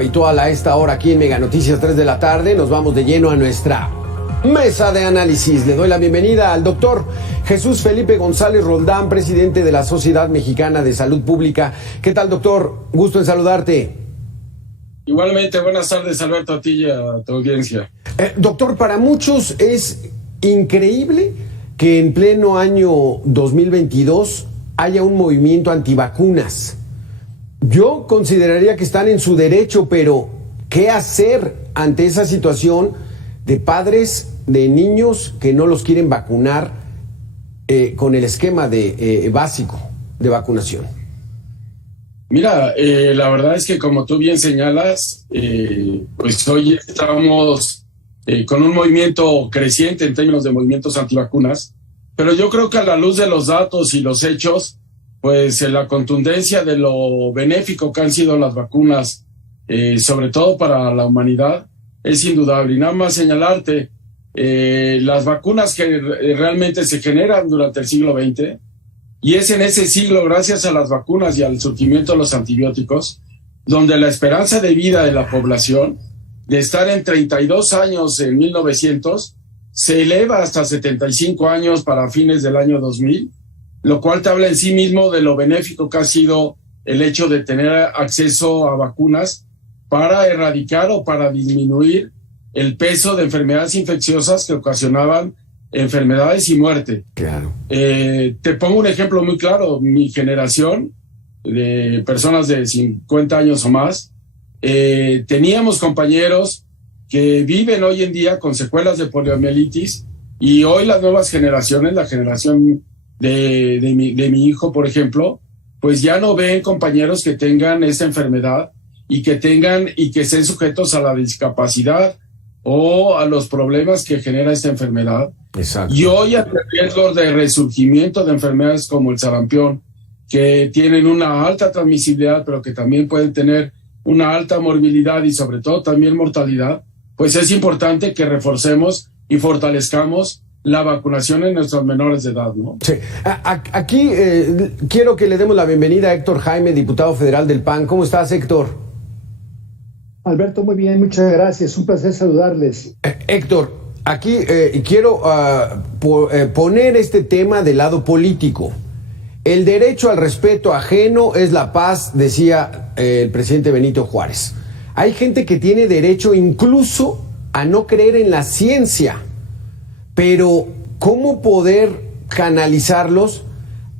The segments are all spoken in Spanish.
Habitual a esta hora aquí en Mega Noticias 3 de la tarde, nos vamos de lleno a nuestra mesa de análisis. Le doy la bienvenida al doctor Jesús Felipe González Roldán, presidente de la Sociedad Mexicana de Salud Pública. ¿Qué tal, doctor? Gusto en saludarte. Igualmente, buenas tardes, Alberto, a ti y a tu audiencia. Doctor, para muchos es increíble que en pleno año 2022 haya un movimiento antivacunas. Yo consideraría que están en su derecho, pero ¿qué hacer ante esa situación de padres de niños que no los quieren vacunar con el esquema básico de vacunación? Mira, la verdad es que como tú bien señalas, pues hoy estamos con un movimiento creciente en términos de movimientos antivacunas, pero yo creo que a la luz de los datos y los hechos, pues la contundencia de lo benéfico que han sido las vacunas, sobre todo para la humanidad, es indudable. Y nada más señalarte, las vacunas que realmente se generan durante el siglo XX, y es en ese siglo, gracias a las vacunas y al surgimiento de los antibióticos, donde la esperanza de vida de la población, de estar en 32 años en 1900, se eleva hasta 75 años para fines del año 2000, lo cual te habla en sí mismo de lo benéfico que ha sido el hecho de tener acceso a vacunas para erradicar o para disminuir el peso de enfermedades infecciosas que ocasionaban enfermedades y muerte. Claro. Te pongo un ejemplo muy claro. Mi generación de personas de 50 años o más, teníamos compañeros que viven hoy en día con secuelas de poliomielitis, y hoy las nuevas generaciones, la generación de mi hijo, por ejemplo, pues ya no ven compañeros que tengan esa enfermedad y que estén sujetos a la discapacidad o a los problemas que genera esta enfermedad. Exacto. Y hoy ante riesgos de resurgimiento de enfermedades como el sarampión, que tienen una alta transmisibilidad, pero que también pueden tener una alta morbilidad y sobre todo también mortalidad, pues es importante que reforcemos y fortalezcamos la vacunación en nuestros menores de edad, ¿no? Sí. Aquí quiero que le demos la bienvenida a Héctor Jaime, diputado federal del PAN. ¿Cómo estás, Héctor? Alberto, muy bien, muchas gracias. Un placer saludarles. Héctor, aquí quiero poner este tema del lado político. El derecho al respeto ajeno es la paz, decía el presidente Benito Juárez. Hay gente que tiene derecho incluso a no creer en la ciencia, pero ¿cómo poder canalizarlos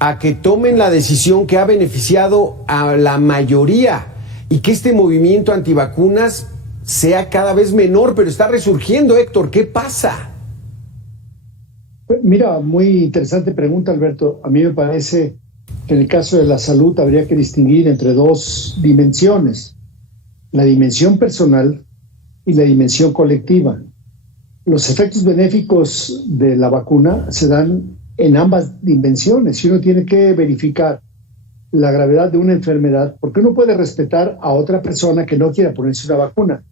a que tomen la decisión que ha beneficiado a la mayoría y que este movimiento antivacunas sea cada vez menor, pero está resurgiendo? Héctor, ¿qué pasa? Mira, muy interesante pregunta, Alberto. A mí me parece que en el caso de la salud habría que distinguir entre dos dimensiones: la dimensión personal y la dimensión colectiva. Los efectos benéficos de la vacuna se dan en ambas dimensiones, y uno tiene que verificar la gravedad de una enfermedad, porque uno puede respetar a otra persona que no quiera ponerse una vacuna,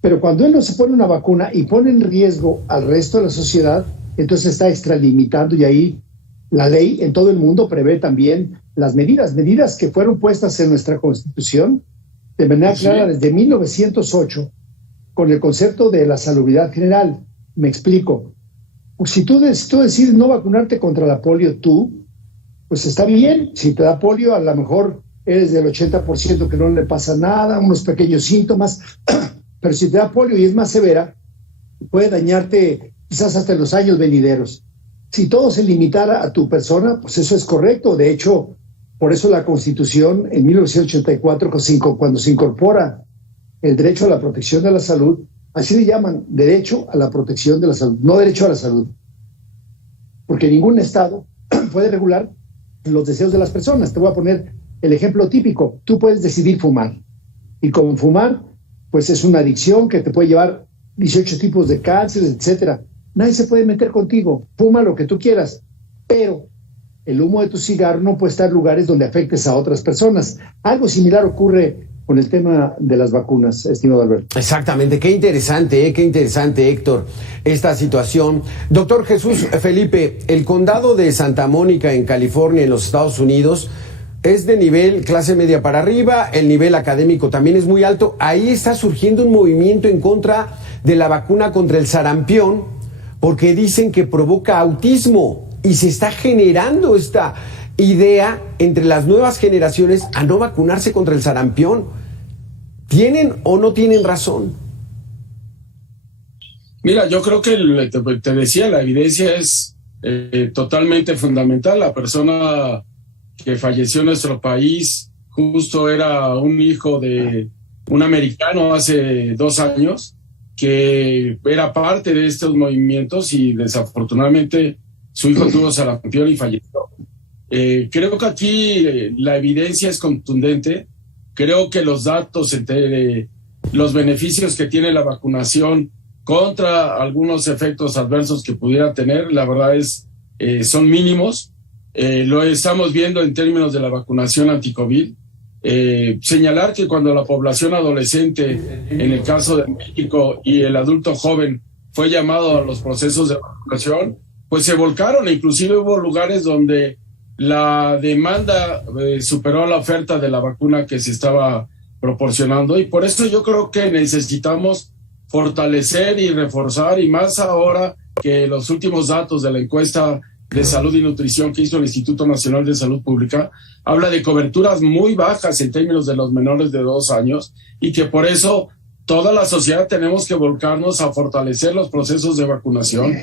pero cuando uno se pone una vacuna y pone en riesgo al resto de la sociedad, entonces está extralimitando, y ahí la ley en todo el mundo prevé también las medidas que fueron puestas en nuestra Constitución de manera clara desde 1908 con el concepto de la salubridad general. Me explico. Si tú decides no vacunarte contra la polio, pues está bien. Si te da polio, a lo mejor eres del 80% que no le pasa nada, unos pequeños síntomas, pero si te da polio y es más severa, puede dañarte quizás hasta en los años venideros. Si todo se limitara a tu persona, pues eso es correcto. De hecho, por eso la Constitución en 1984, cuando se incorpora el derecho a la protección de la salud, así le llaman, derecho a la protección de la salud, no derecho a la salud, porque ningún Estado puede regular los deseos de las personas. Te voy a poner el ejemplo típico. Tú puedes decidir fumar, y con fumar, pues es una adicción que te puede llevar 18 tipos de cáncer, etcétera. Nadie se puede meter contigo. Fuma lo que tú quieras, pero el humo de tu cigarro no puede estar en lugares donde afectes a otras personas. Algo similar ocurre con el tema de las vacunas, estimado Alberto. Exactamente, qué interesante, Héctor, esta situación. Doctor Jesús Felipe, el condado de Santa Mónica en California, en los Estados Unidos, es de nivel clase media para arriba, el nivel académico también es muy alto. Ahí está surgiendo un movimiento en contra de la vacuna contra el sarampión, porque dicen que provoca autismo y se está generando esta idea entre las nuevas generaciones a no vacunarse contra el sarampión. ¿Tienen o no tienen razón? Mira, yo creo que te decía, la evidencia es totalmente fundamental. La persona que falleció en nuestro país justo era un hijo de un americano hace 2 años que era parte de estos movimientos y desafortunadamente su hijo tuvo sarampión y falleció. Creo que aquí la evidencia es contundente. Creo que los datos entre los beneficios que tiene la vacunación contra algunos efectos adversos que pudiera tener, la verdad son mínimos. Lo estamos viendo en términos de la vacunación anti-COVID. Señalar que cuando la población adolescente, en el caso de México, y el adulto joven fue llamado a los procesos de vacunación, pues se volcaron. Inclusive hubo lugares donde la demanda superó la oferta de la vacuna que se estaba proporcionando, y por eso yo creo que necesitamos fortalecer y reforzar, y más ahora que los últimos datos de la encuesta de salud y nutrición que hizo el Instituto Nacional de Salud Pública habla de coberturas muy bajas en términos de los menores de 2 años, y que por eso toda la sociedad tenemos que volcarnos a fortalecer los procesos de vacunación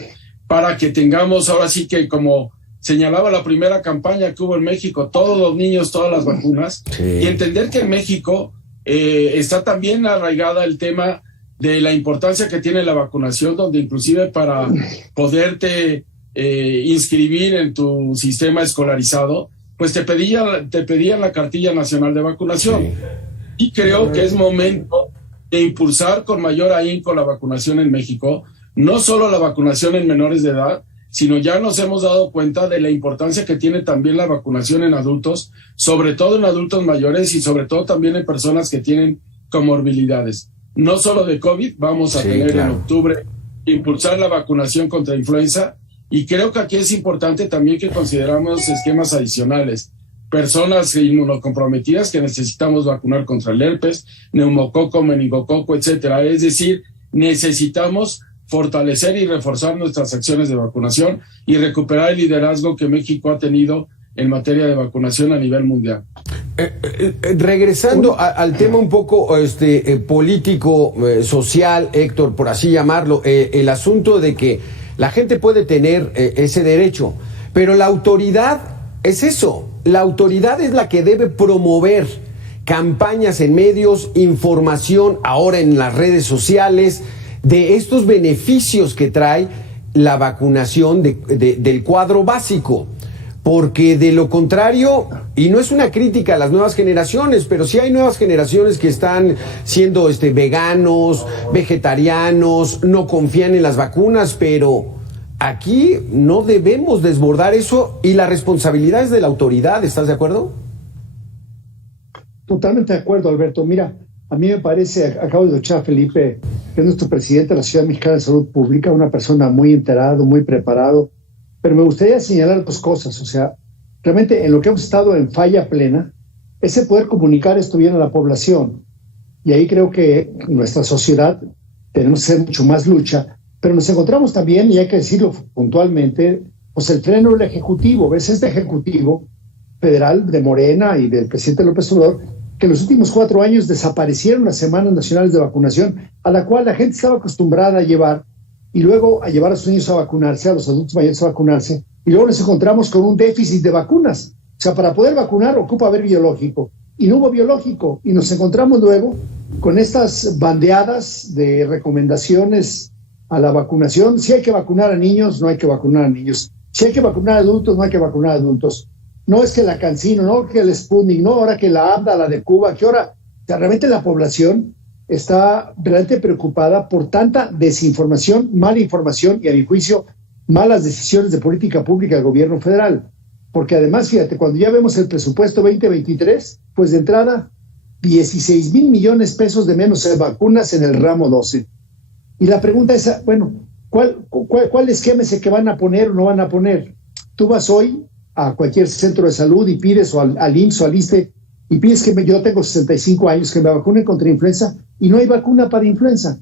para que tengamos, ahora sí que, como señalaba la primera campaña que hubo en México, todos los niños, todas las vacunas, y entender que en México está también arraigada el tema de la importancia que tiene la vacunación, donde inclusive para poderte inscribir en tu sistema escolarizado, pues te pedían la cartilla nacional de vacunación. Y creo que es momento de impulsar con mayor ahínco la vacunación en México, no solo la vacunación en menores de edad, sino ya nos hemos dado cuenta de la importancia que tiene también la vacunación en adultos, sobre todo en adultos mayores y sobre todo también en personas que tienen comorbilidades. No solo de COVID, vamos a tener en octubre impulsar la vacunación contra influenza, y creo que aquí es importante también que consideramos esquemas adicionales. Personas inmunocomprometidas que necesitamos vacunar contra el herpes, neumococo, meningococo, etcétera. Es decir, necesitamos fortalecer y reforzar nuestras acciones de vacunación y recuperar el liderazgo que México ha tenido en materia de vacunación a nivel mundial. Regresando al tema un poco político, social, Héctor, por así llamarlo, el asunto de que la gente puede tener ese derecho, pero la autoridad es eso, la autoridad es la que debe promover campañas en medios, información ahora en las redes sociales, de estos beneficios que trae la vacunación del cuadro básico, porque de lo contrario, y no es una crítica a las nuevas generaciones, pero sí hay nuevas generaciones que están siendo veganos, vegetarianos, no confían en las vacunas, pero aquí no debemos desbordar eso, y la responsabilidad es de la autoridad. ¿Estás de acuerdo? Totalmente de acuerdo, Alberto. Mira, a mí me parece, acabo de escuchar a Felipe, que es nuestro presidente de la Sociedad Mexicana de Salud Pública, una persona muy enterado, muy preparado, pero me gustaría señalar 2 cosas. O sea, realmente en lo que hemos estado en falla plena es el poder comunicar esto bien a la población, y ahí creo que nuestra sociedad tenemos que hacer mucho más lucha, pero nos encontramos también, y hay que decirlo puntualmente, pues el freno del Ejecutivo. ¿Ves? Este Ejecutivo federal de Morena y del presidente López Obrador, que en los últimos 4 años desaparecieron las semanas nacionales de vacunación, a la cual la gente estaba acostumbrada a llevar, y luego a llevar a sus niños a vacunarse, a los adultos mayores a vacunarse, y luego nos encontramos con un déficit de vacunas. O sea, para poder vacunar ocupa haber biológico, y no hubo biológico, y nos encontramos luego con estas bandeadas de recomendaciones a la vacunación. Si hay que vacunar a niños, no hay que vacunar a niños. Si hay que vacunar a adultos, no hay que vacunar a adultos. No es que la Cancino, no que el Sputnik, no ahora que la ABDA, la de Cuba, que ahora, o sea, realmente la población está realmente preocupada por tanta desinformación, mala información y, a mi juicio, malas decisiones de política pública del gobierno federal. Porque además, fíjate, cuando ya vemos el presupuesto 2023, pues de entrada, 16,000 millones de pesos de menos en vacunas en el ramo 12. Y la pregunta es, bueno, ¿cuál esquema es el que van a poner o no van a poner? Tú vas hoy a cualquier centro de salud y pides, o al IMSS o al ISSSTE, y pides yo tengo 65 años, que me vacunen contra influenza, y no hay vacuna para influenza.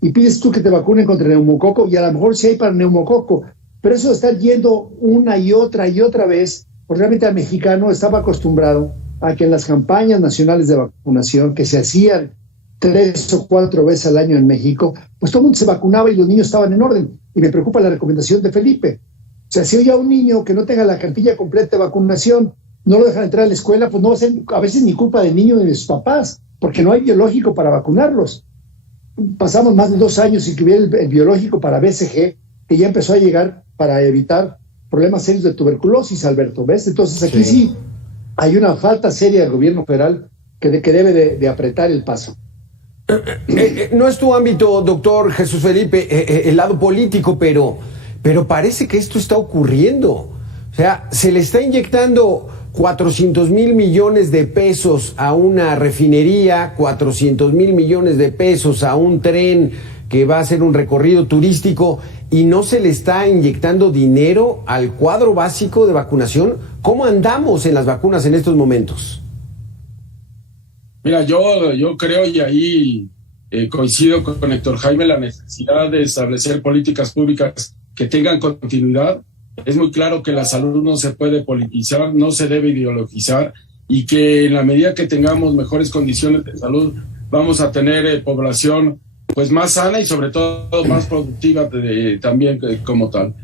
Y pides tú que te vacunen contra neumococo, y a lo mejor sí hay para neumococo. Pero eso de estar yendo una y otra vez, porque realmente el mexicano estaba acostumbrado a que en las campañas nacionales de vacunación, que se hacían 3 o 4 veces al año en México, pues todo el mundo se vacunaba y los niños estaban en orden. Y me preocupa la recomendación de Felipe. O sea, si hoy a un niño que no tenga la cartilla completa de vacunación, no lo dejan entrar a la escuela, pues no va a ser a veces ni culpa del niño ni de sus papás, porque no hay biológico para vacunarlos. Pasamos más de 2 años sin que hubiera el biológico para BCG, que ya empezó a llegar para evitar problemas serios de tuberculosis, Alberto, ¿ves? Entonces aquí sí hay una falta seria del gobierno federal que debe de apretar el paso. No es tu ámbito, doctor Jesús Felipe, el lado político, pero parece que esto está ocurriendo. O sea, se le está inyectando 400,000 millones de pesos a una refinería, 400,000 millones de pesos a un tren que va a hacer un recorrido turístico, y no se le está inyectando dinero al cuadro básico de vacunación. ¿Cómo andamos en las vacunas en estos momentos? Mira, yo creo, y ahí coincido con Héctor Jaime, la necesidad de establecer políticas públicas que tengan continuidad. Es muy claro que la salud no se puede politizar, no se debe ideologizar, y que en la medida que tengamos mejores condiciones de salud vamos a tener población pues más sana y sobre todo más productiva también como tal.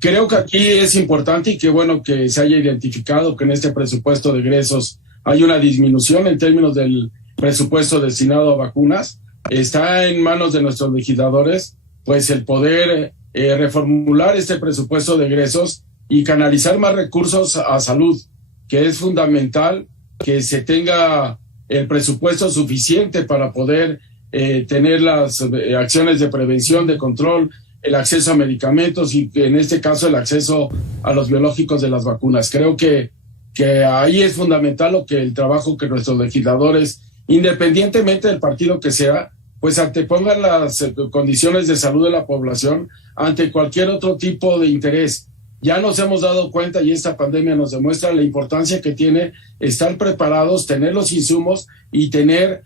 Creo que aquí es importante, y qué bueno que se haya identificado que en este presupuesto de egresos hay una disminución en términos del presupuesto destinado a vacunas. Está en manos de nuestros legisladores pues el poder reformular este presupuesto de egresos y canalizar más recursos a salud, que es fundamental que se tenga el presupuesto suficiente para poder tener las acciones de prevención, de control, el acceso a medicamentos y en este caso el acceso a los biológicos de las vacunas. Creo que ahí es fundamental el trabajo que nuestros legisladores, independientemente del partido que sea, pues antepongan las condiciones de salud de la población ante cualquier otro tipo de interés. Ya nos hemos dado cuenta, y esta pandemia nos demuestra la importancia que tiene estar preparados, tener los insumos y tener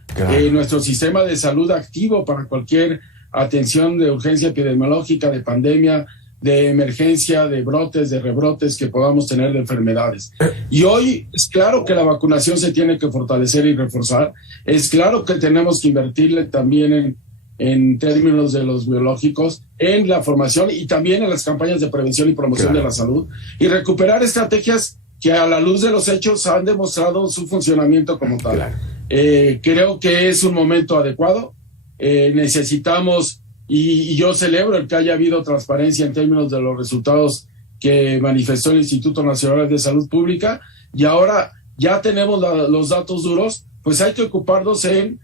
nuestro sistema de salud activo para cualquier atención de urgencia epidemiológica, de pandemia, de emergencia, de brotes, de rebrotes que podamos tener de enfermedades. Y hoy es claro que la vacunación se tiene que fortalecer y reforzar. Es claro que tenemos que invertirle también en términos de los biológicos, en la formación y también en las campañas de prevención y promoción de la salud, y recuperar estrategias que a la luz de los hechos han demostrado su funcionamiento como tal. Creo que es un momento adecuado. Necesitamos, y yo celebro el que haya habido transparencia en términos de los resultados que manifestó el Instituto Nacional de Salud Pública, y ahora ya tenemos los datos duros, pues hay que ocuparnos en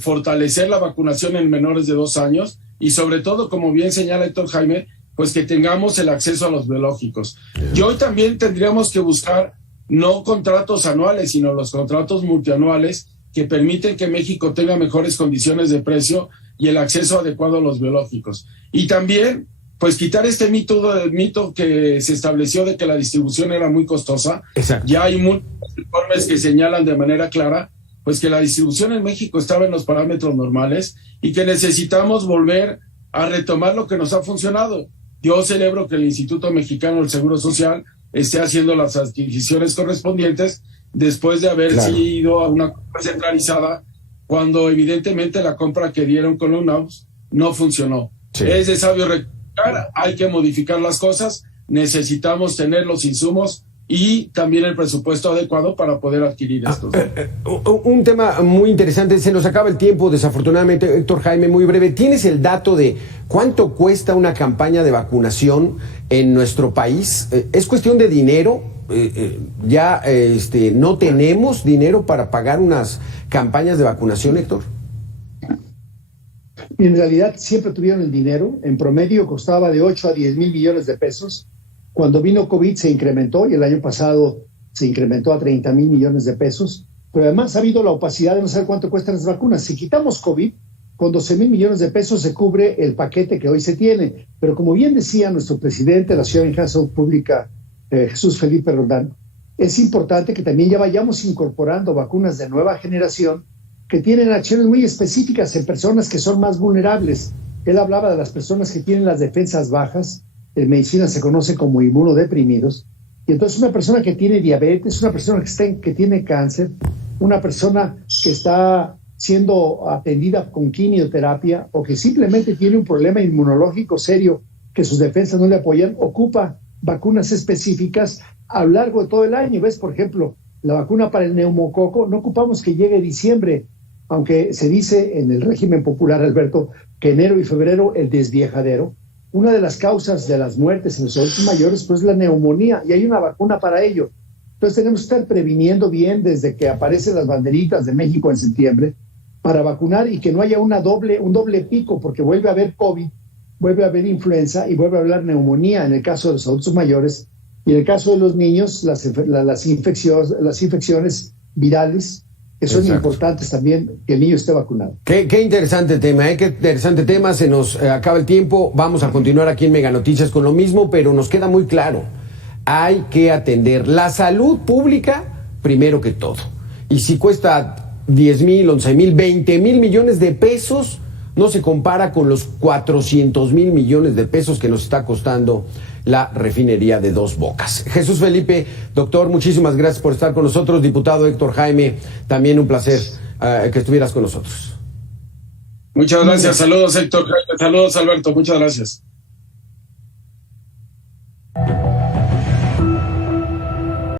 fortalecer la vacunación en menores de 2 años y sobre todo, como bien señala Héctor Jaime, pues que tengamos el acceso a los biológicos. Y hoy también tendríamos que buscar no contratos anuales, sino los contratos multianuales que permiten que México tenga mejores condiciones de precio y el acceso adecuado a los biológicos. Y también, pues quitar este mito que se estableció de que la distribución era muy costosa. Exacto. Ya hay muchos informes que señalan de manera clara pues que la distribución en México estaba en los parámetros normales y que necesitamos volver a retomar lo que nos ha funcionado. Yo celebro que el Instituto Mexicano del Seguro Social esté haciendo las adquisiciones correspondientes después de haber ido a una compra centralizada, cuando evidentemente la compra que dieron con UNAUS no funcionó. Sí. Es de sabio rectificar, hay que modificar las cosas, necesitamos tener los insumos y también el presupuesto adecuado para poder adquirir estos. Un tema muy interesante, se nos acaba el tiempo desafortunadamente, Héctor Jaime, muy breve. ¿Tienes el dato de cuánto cuesta una campaña de vacunación en nuestro país? ¿Es cuestión de dinero? ¿Ya no tenemos dinero para pagar unas campañas de vacunación, Héctor? En realidad siempre tuvieron el dinero. En promedio costaba de 8 a 10 mil millones de pesos. Cuando vino COVID se incrementó, y el año pasado se incrementó a 30 mil millones de pesos, pero además ha habido la opacidad de no saber cuánto cuestan las vacunas. Si quitamos COVID, con 12 mil millones de pesos se cubre el paquete que hoy se tiene. Pero como bien decía nuestro presidente de la Ciudad de Salud Pública, Jesús Felipe Roldán, es importante que también ya vayamos incorporando vacunas de nueva generación que tienen acciones muy específicas en personas que son más vulnerables. Él hablaba de las personas que tienen las defensas bajas, en medicina se conoce como inmunodeprimidos, y entonces una persona que tiene diabetes, una persona que tiene cáncer, una persona que está siendo atendida con quimioterapia o que simplemente tiene un problema inmunológico serio que sus defensas no le apoyan, ocupa vacunas específicas a lo largo de todo el año. ¿Ves? Por ejemplo, la vacuna para el neumococo, no ocupamos que llegue diciembre, aunque se dice en el régimen popular, Alberto, que enero y febrero el desviejadero. Una de las causas de las muertes en los adultos mayores pues, es la neumonía, y hay una vacuna para ello. Entonces tenemos que estar previniendo bien desde que aparecen las banderitas de México en septiembre para vacunar y que no haya un doble pico, porque vuelve a haber COVID, vuelve a haber influenza y vuelve a haber neumonía en el caso de los adultos mayores, y en el caso de los niños las infecciones virales, que son importantes también que el niño esté vacunado. Qué interesante tema, qué interesante tema. Se nos acaba el tiempo. Vamos a continuar aquí en Mega Noticias con lo mismo, pero nos queda muy claro. Hay que atender la salud pública primero que todo. Y si cuesta 10,000, 11,000, 20,000 millones de pesos, no se compara con los 400,000 millones de pesos que nos está costando la refinería de Dos Bocas. Jesús Felipe, doctor, muchísimas gracias por estar con nosotros. Diputado Héctor Jaime, también un placer que estuvieras con nosotros. Muchas gracias. Saludos, Héctor Jaime. Saludos, Alberto. Muchas gracias.